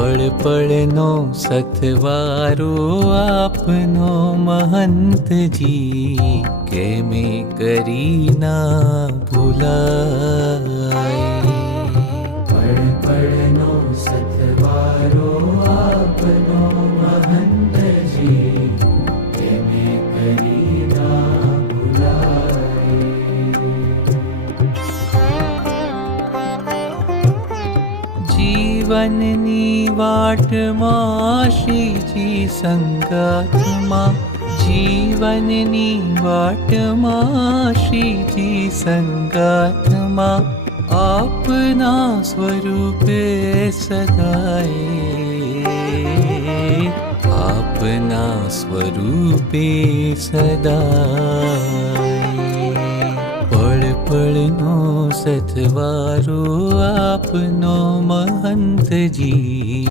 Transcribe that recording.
પળ પળનો સથવારો આપનો મહંતજી, કેમે કરી ના ભૂલાય. પળ પળનો સથવારો આપનો મહંતજી, કેમે કરી ના ભૂલાય. જીવનની વાટમાં શ્રીજી સંગાથમાં, જીવનની વાટમાં શ્રીજી સંગાથમાં, આપના સ્વરૂપે સદાય, આપના સ્વરૂપે સદાય. પળ પળનો સથવારો આપનો મહંતજી.